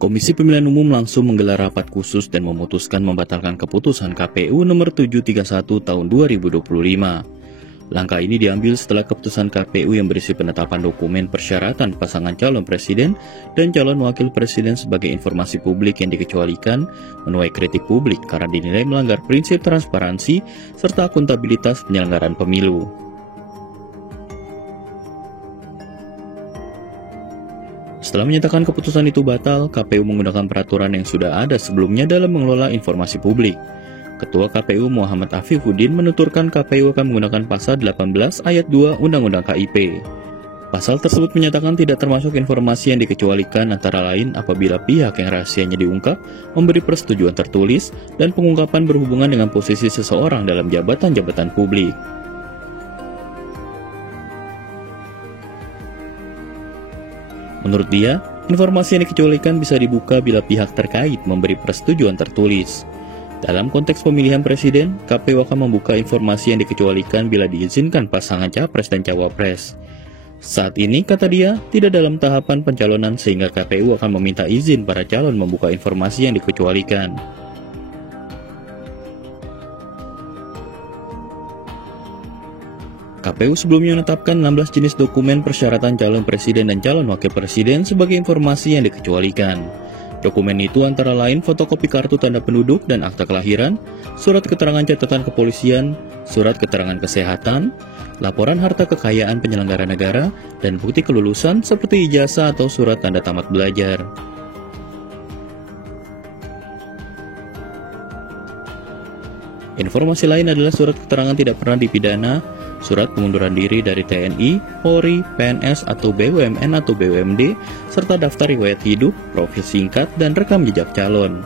Komisi Pemilihan Umum langsung menggelar rapat khusus dan memutuskan membatalkan keputusan KPU nomor 731 tahun 2025. Langkah ini diambil setelah keputusan KPU yang berisi penetapan dokumen persyaratan pasangan calon presiden dan calon wakil presiden sebagai informasi publik yang dikecualikan menuai kritik publik karena dinilai melanggar prinsip transparansi serta akuntabilitas penyelenggaraan pemilu. Setelah menyatakan keputusan itu batal, KPU menggunakan peraturan yang sudah ada sebelumnya dalam mengelola informasi publik. Ketua KPU Muhammad Afifuddin menuturkan KPU akan menggunakan pasal 18 ayat 2 Undang-Undang KIP. Pasal tersebut menyatakan tidak termasuk informasi yang dikecualikan antara lain apabila pihak yang rahasianya diungkap memberi persetujuan tertulis dan pengungkapan berhubungan dengan posisi seseorang dalam jabatan-jabatan publik. Menurut dia, informasi yang dikecualikan bisa dibuka bila pihak terkait memberi persetujuan tertulis. Dalam konteks pemilihan presiden, KPU akan membuka informasi yang dikecualikan bila diizinkan pasangan capres dan cawapres. Saat ini, kata dia, tidak dalam tahapan pencalonan sehingga KPU akan meminta izin para calon membuka informasi yang dikecualikan. KPU sebelumnya menetapkan 16 jenis dokumen persyaratan calon presiden dan calon wakil presiden sebagai informasi yang dikecualikan. Dokumen itu antara lain fotokopi kartu tanda penduduk dan akta kelahiran, surat keterangan catatan kepolisian, surat keterangan kesehatan, laporan harta kekayaan penyelenggara negara, dan bukti kelulusan seperti ijazah atau surat tanda tamat belajar. Informasi lain adalah surat keterangan tidak pernah dipidana, surat pengunduran diri dari TNI, Polri, PNS atau BUMN atau BUMD, serta daftar riwayat hidup, profil singkat, dan rekam jejak calon.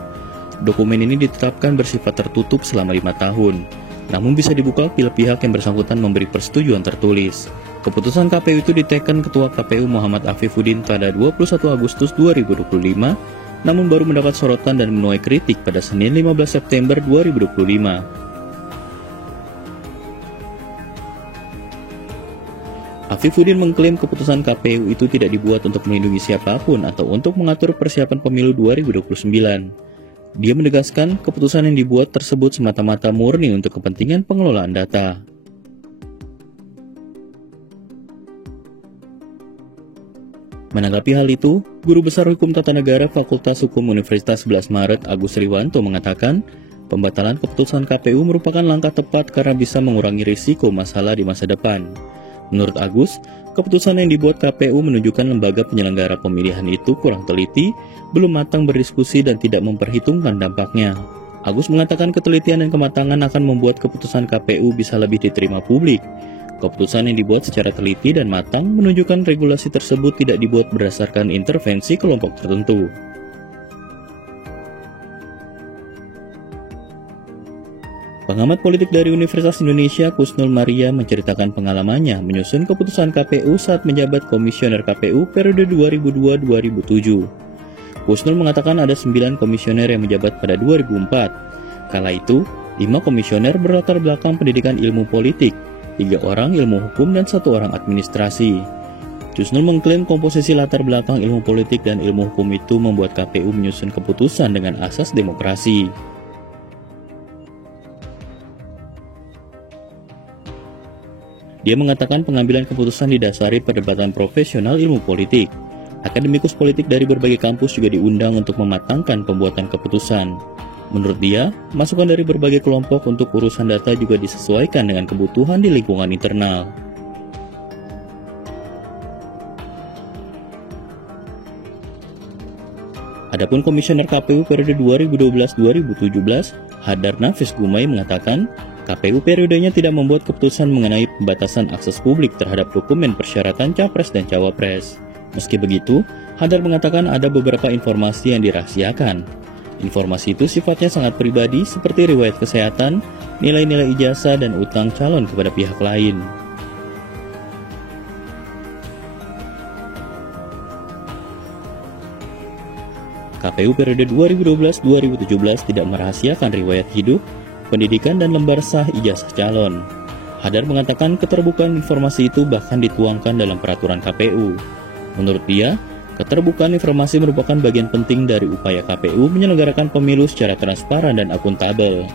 Dokumen ini ditetapkan bersifat tertutup selama 5 tahun, namun bisa dibuka bila pihak yang bersangkutan memberi persetujuan tertulis. Keputusan KPU itu diteken Ketua KPU Muhammad Afifuddin pada 21 Agustus 2025, namun baru mendapat sorotan dan menuai kritik pada Senin 15 September 2025. Afifuddin mengklaim keputusan KPU itu tidak dibuat untuk melindungi siapapun atau untuk mengatur persiapan pemilu 2029. Dia menegaskan keputusan yang dibuat tersebut semata-mata murni untuk kepentingan pengelolaan data. Menanggapi hal itu, Guru Besar Hukum Tata Negara Fakultas Hukum Universitas 11 Maret Agus Riwanto mengatakan, pembatalan keputusan KPU merupakan langkah tepat karena bisa mengurangi risiko masalah di masa depan. Menurut Agus, keputusan yang dibuat KPU menunjukkan lembaga penyelenggara pemilihan itu kurang teliti, belum matang berdiskusi dan tidak memperhitungkan dampaknya. Agus mengatakan ketelitian dan kematangan akan membuat keputusan KPU bisa lebih diterima publik. Keputusan yang dibuat secara teliti dan matang menunjukkan regulasi tersebut tidak dibuat berdasarkan intervensi kelompok tertentu. Pengamat politik dari Universitas Indonesia, Kusnul Maria, menceritakan pengalamannya menyusun keputusan KPU saat menjabat komisioner KPU periode 2002-2007. Kusnul mengatakan ada 9 komisioner yang menjabat pada 2004. Kala itu, 5 komisioner berlatar belakang pendidikan ilmu politik, 3 orang ilmu hukum dan 1 orang administrasi. Kusnul mengklaim komposisi latar belakang ilmu politik dan ilmu hukum itu membuat KPU menyusun keputusan dengan asas demokrasi. Dia mengatakan pengambilan keputusan didasari perdebatan profesional ilmu politik. Akademikus politik dari berbagai kampus juga diundang untuk mematangkan pembuatan keputusan. Menurut dia, masukan dari berbagai kelompok untuk urusan data juga disesuaikan dengan kebutuhan di lingkungan internal. Adapun Komisioner KPU periode 2012-2017, Hadar Nafis Gumai mengatakan, KPU periodenya tidak membuat keputusan mengenai pembatasan akses publik terhadap dokumen persyaratan capres dan cawapres. Meski begitu, Hadar mengatakan ada beberapa informasi yang dirahasiakan. Informasi itu sifatnya sangat pribadi seperti riwayat kesehatan, nilai-nilai ijazah dan utang calon kepada pihak lain. KPU periode 2012-2017 tidak merahasiakan riwayat hidup, pendidikan dan lembar sah ijazah calon. Hadar mengatakan keterbukaan informasi itu bahkan dituangkan dalam peraturan KPU. Menurut dia, Keterbukaan informasi merupakan bagian penting dari upaya KPU menyelenggarakan pemilu secara transparan dan akuntabel.